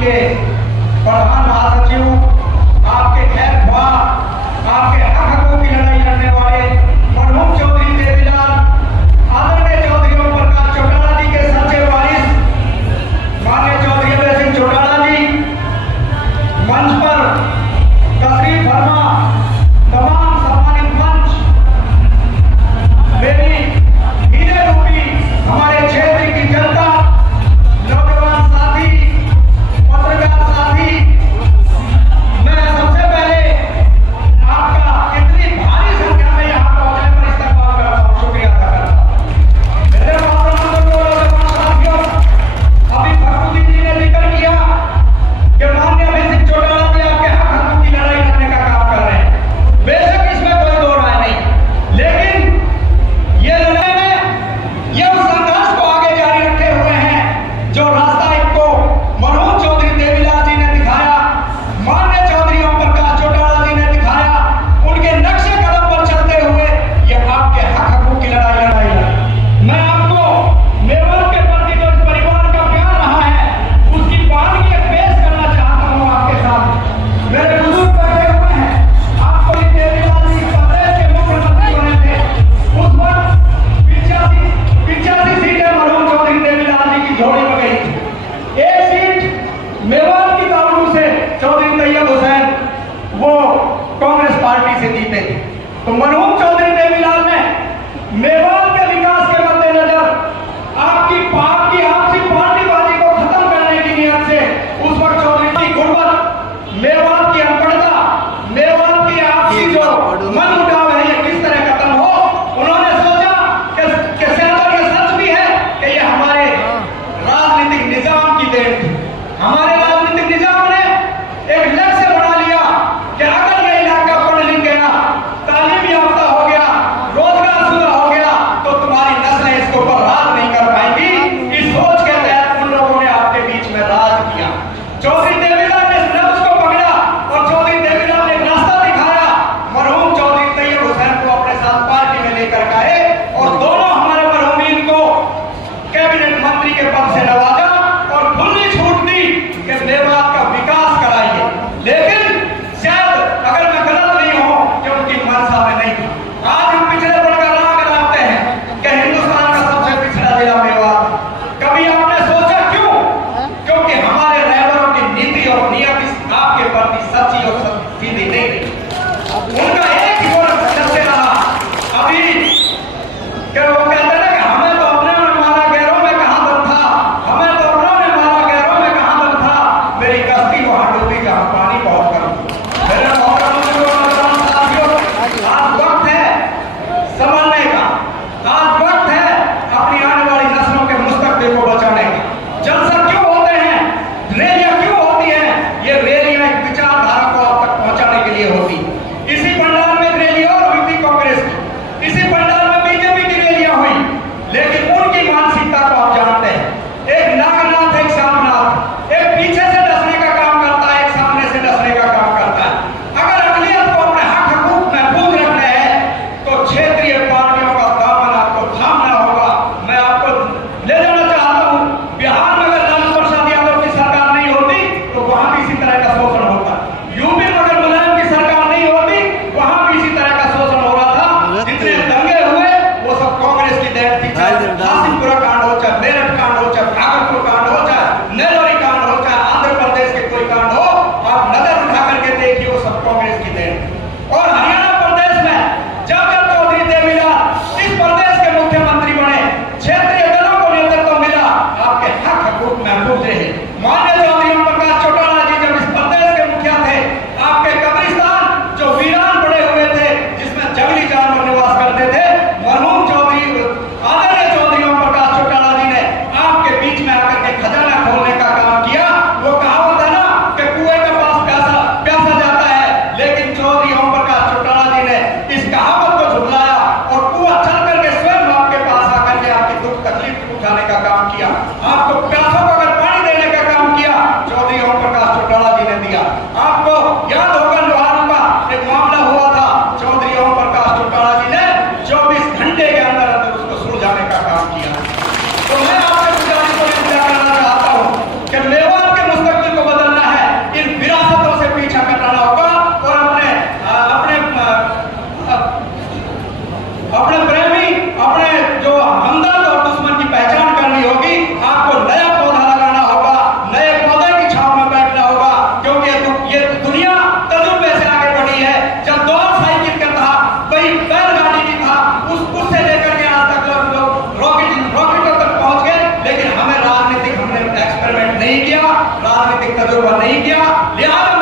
के प्रधान महासचिव, आपके खैर ख्वाह, आपके हक हकों की लड़ाई लड़ने वाले मरहूम चौधरी देवीलाल, आदरणीय चौधरी ओम प्रकाश चौटाला जी के सच्चे वारिस माननीय चौधरी अभय सिंह चौटाला जी, मंच पर तशरीफ फरमा तमाम सम्मानित मंच, मेरी हीरे रूपी हमारे क्षेत्र की जनता, नौजवान साथी, पत्रकार साथी, मैं सबसे पहले आपका इतनी भारी संख्या में यहाँ पहुंचने पर इस्तेमाल करता हूँ, शुक्रिया अदा करता हूँ। मेरे नौजवान साथियों, अभी फखरुद्दीन जी ने जिक्र किया कि माननीय अभय सिंह चौटाला जी आपके हक हकों की लड़ाई लड़ने का काम कर रहे हैं। बेशक इसमें कोई दो राय नहीं, लेकिन ये लड़ाई में ये उस संघर्ष को आगे जारी रखे हुए हैं जो रास्ता इनको मरहूम चौधरी देवीलाल जी ने दिखाया, माननीय चौधरी ओम प्रकाश चौटाला जी ने दिखाया। उनके नक्शे कदम पर चलते हुए ये आपके हक हकों की लड़ाई लड़ाई है। मैं आपको मेवाड़ के प्रति जो इस परिवार का प्यार रहा है उसकी वानगी पेश करना चाहता हूँ आपके साथ। मेरे बुजुर्ग बैठे हुए हैं, आपको देवीलाल जी प्रदेश के मुख्यमंत्री बने थे, उस वक्त 85 सीटें मरहूम चौधरी देवीलाल जी की झोली में गई थी। एक सीट मेवाड़ की तालुक से चौधरी तैयब हुसैन वो कांग्रेस पार्टी से जीते थे। तो मरहूम चौधरी देवीलाल ने मेवाड़ के विकास के मद्देनजर आपकी आपसी पार्टीबाजी को खत्म करने की नियत से उस वक्त चौधरी की गुर्बत, मेवाड़ की अनपढ़ता, मेवाड़ की आपसी जो मन मुटाव है ये किस तरह खत्म हो, उन्होंने सोचा कि सेंटर ये सच भी है कि ये हमारे राजनीतिक निजाम की देन थी। हमारे राजनीतिक निजाम ने एक लक्ष्य बना लिया कि अगर ये इलाका पढ़ लिख गया, तालीम याफ्ता हो गया, रोजगार शुरू हो गया, तो तुम्हारी नस्लें इसके ऊपर राज नहीं कर पाएंगी। इस सोच के तहत उन लोगों ने आपके बीच में राज किया। चौधरी देवीलाल ने इस नब्ज को पकड़ा और चौधरी देवीलाल ने एक रास्ता दिखाया। मरहूम चौधरी तैयब हुसैन को अपने साथ पार्टी में लेकर गए और दोनों हमारे मरहूमीन को कैबिनेट मंत्री के पद से नवाजा और खुली छूट दी कि मेवाड़ का विकास कराइए। लेकिन शायद अगर मैं गलत नहीं हूं कि उनकी मनसा में नहीं था। आज हम पिछड़े बढ़कर राग लगाते हैं कि हिंदुस्तान का सबसे पिछड़ा जिला मेवाड़। कभी आपने सोचा क्यों? क्योंकि हमारे रहबरों की नीति और राजनीतिक तजुर्बा नहीं किया, लिहाजा